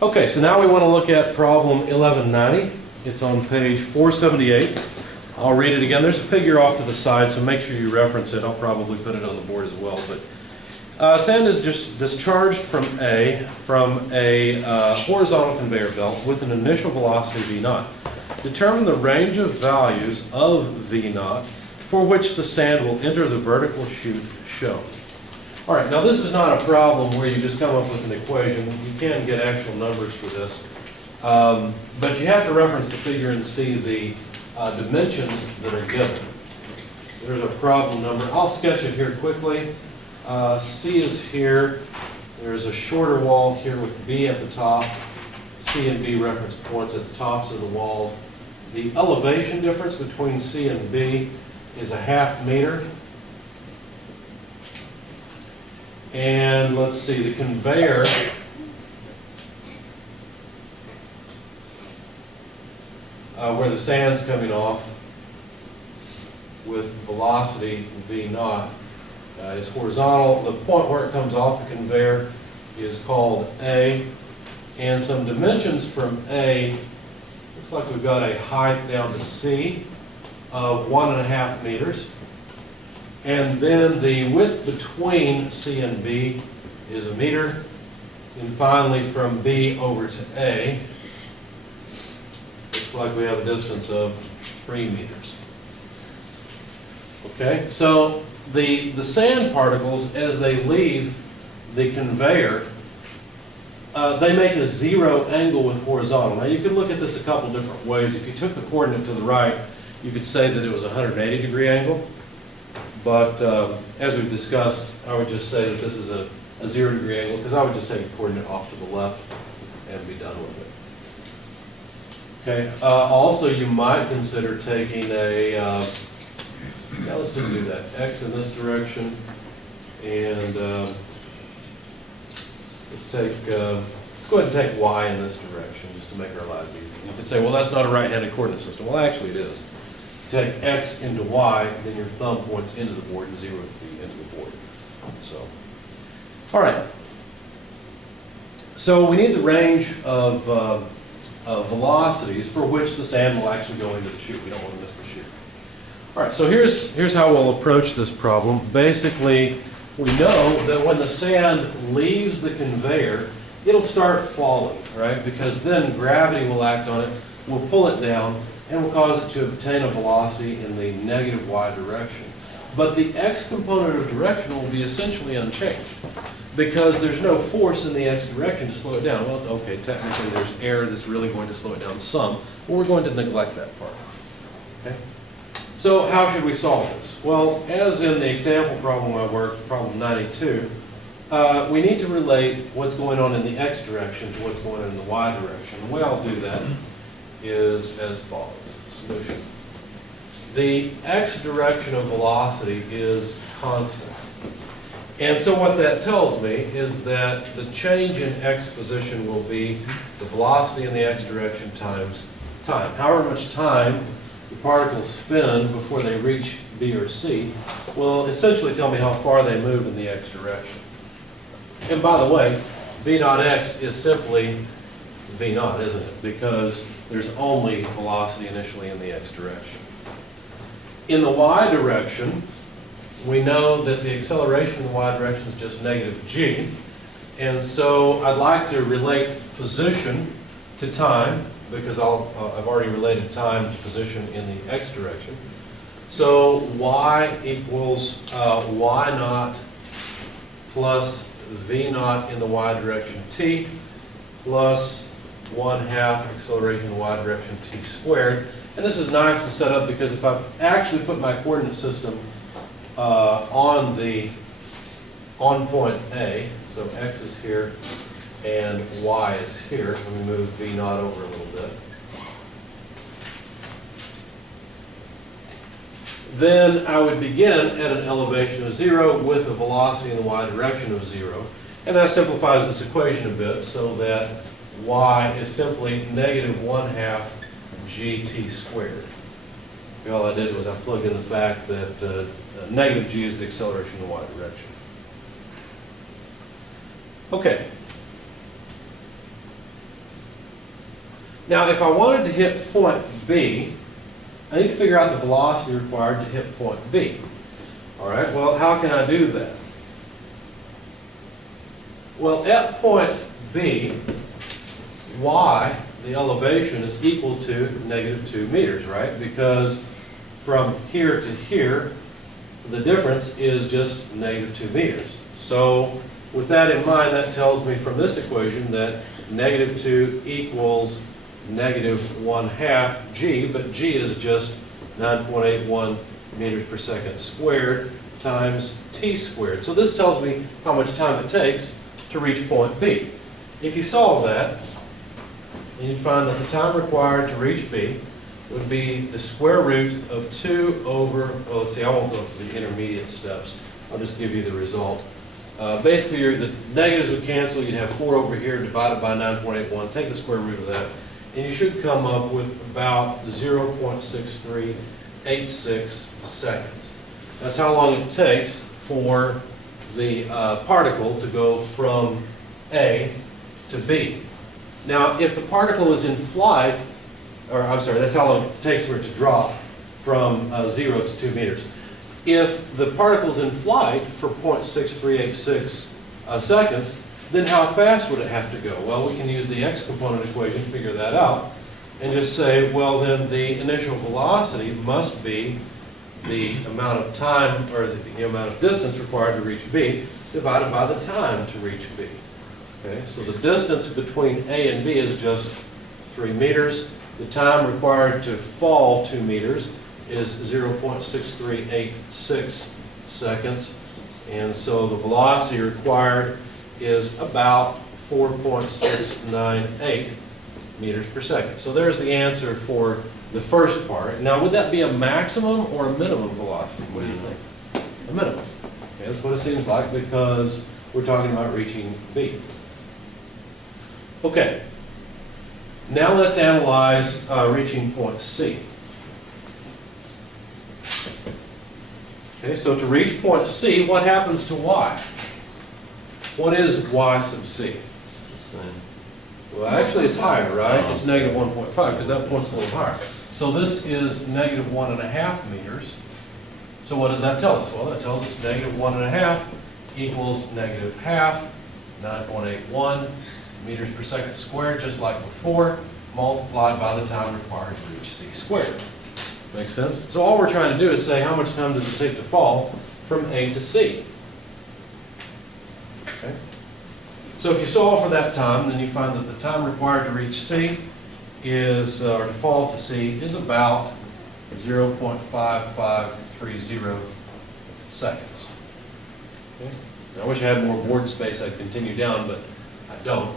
Okay, so now we want to look at problem 1190. It's on page 478. I'll read it again. There's a figure off to the side, so make sure you reference it. I'll probably put it on the board as well. But sand is just discharged from a horizontal conveyor belt with an initial velocity v naught. Determine the range of values of v naught for which the sand will enter the vertical chute shown. All right, now this is not a problem where you just come up with an equation. You can get actual numbers for this. But you have to reference the figure and see the dimensions that are given. There's a problem number. I'll sketch it here quickly. C is here. There's a shorter wall here with B at the top. C and B reference points at the tops of the walls. The elevation difference between C and B is 1/2 meter. And let's see, the conveyor where the sand's coming off with velocity v naught is horizontal. The point where it comes off the conveyor is called A. And some dimensions from A, looks like we've got a height down to C of 1.5 meters. And then the width between C and B is 1 meter. And finally from B over to A, looks like we have a distance of 3 meters. Okay, so the sand particles, as they leave the conveyor, they make a 0 angle with horizontal. Now you can look at this a couple different ways. If you took the coordinate to the right, you could say that it was a 180-degree angle. But as we've discussed, I would just say that this is a 0-degree angle because I would just take a coordinate off to the left and be done with it. Okay. Also, you might consider taking a, now let's just do that, X in this direction, and let's go ahead and take Y in this direction just to make our lives easy. You could say, well, that's not a right-handed coordinate system. Well, actually it is. Take X into Y, then your thumb points into the board and 0 would be into the board. So, all right. So we need the range of velocities for which the sand will actually go into the chute. We don't want to miss the chute. All right, so here's how we'll approach this problem. Basically, we know that when the sand leaves the conveyor, it'll start falling, right? Because then gravity will act on it, will pull it down, and will cause it to obtain a velocity in the negative y direction. But the x component of direction will be essentially unchanged because there's no force in the x direction to slow it down. Well, okay, technically there's air that's really going to slow it down some, but we're going to neglect that part. Okay? So how should we solve this? Well, as in the example problem I worked, problem 92, we need to relate what's going on in the x direction to what's going on in the y direction. The way I'll do that is as follows. Solution. The x direction of velocity is constant. And so what that tells me is that the change in x position will be the velocity in the x direction times time. However much time the particles spend before they reach B or C will essentially tell me how far they move in the x direction. And by the way, v naught x is simply v naught, isn't it? Because there's only velocity initially in the x direction. In the y direction, we know that the acceleration in the y direction is just negative g. And so I'd like to relate position to time because I've already related time to position in the x direction. So y equals y naught plus v naught in the y direction t plus 1/2 acceleration in the y direction t squared. And this is nice to set up because if I actually put my coordinate system on point A, so x is here and y is here, let me move v naught over a little bit. Then I would begin at an elevation of 0 with a velocity in the y direction of 0. And that simplifies this equation a bit so that y is simply negative 1/2 gt squared. All I did was I plugged in the fact that negative g is the acceleration in the y direction. Okay. Now, if I wanted to hit point B, I need to figure out the velocity required to hit point B. All right, well, how can I do that? Well, at point B, y, the elevation, is equal to -2 meters, right? Because from here to here, the difference is just -2 meters. So with that in mind, that tells me from this equation that -2 equals -1/2 g, but g is just 9.81 meters per second squared times t squared. So this tells me how much time it takes to reach point B. If you solve that, then you find that the time required to reach B would be the square root of 2 over, well, let's see, I won't go through the intermediate steps. I'll just give you the result. Basically, the negatives would cancel. You'd have 4 over here divided by 9.81. Take the square root of that, and you should come up with about 0.6386 seconds. That's how long it takes for the particle to go from A to B. Now, if the particle is in flight, or I'm sorry, that's how long it takes for it to drop from 0 to 2 meters. If the particle's in flight for 0.6386 seconds, then how fast would it have to go? Well, we can use the x component equation to figure that out and just say, well, then the initial velocity must be the amount of time, or the amount of distance required to reach B divided by the time to reach B. Okay, so the distance between A and B is just 3 meters. The time required to fall 2 meters is 0.6386 seconds. And so the velocity required is about 4.698 meters per second. So there's the answer for the first part. Now, would that be a maximum or a minimum velocity? What do you think? A minimum. Okay, that's what it seems like because we're talking about reaching B. Okay. Now let's analyze reaching point C. Okay, so to reach point C, what happens to y? What is y sub c? It's the same. Well, actually it's higher, right? It's -1.5 because that point's a little higher. So this is -1.5 meters. So what does that tell us? Well, that tells us -1.5 equals -half, 9.81 meters per second squared, just like before, multiplied by the time required to reach c squared. Make sense? So all we're trying to do is say how much time does it take to fall from A to C. Okay? So if you solve for that time, then you find that the time required to reach C is, or to fall to C, is about 0.5530 seconds. Okay? Now, I wish I had more board space. I'd continue down, but I don't.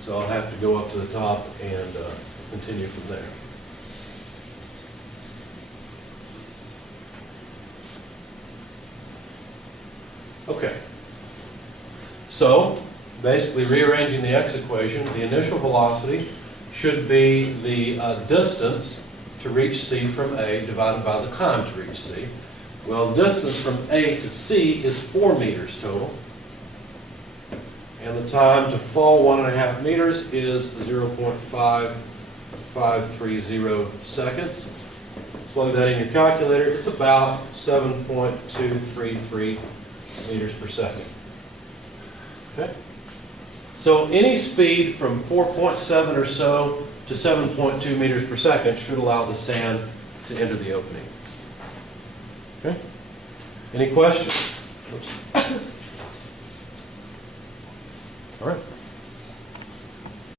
So I'll have to go up to the top and continue from there. Okay. So, basically rearranging the x equation, the initial velocity should be the distance to reach C from A divided by the time to reach C. Well, the distance from A to C is 4 meters total. And the time to fall 1.5 meters is 0.5530 seconds. Plug that in your calculator. It's about 7.233 meters per second. Okay? So any speed from 4.7 or so to 7.2 meters per second should allow the sand to enter the opening. Okay? Any questions? Oops. All right.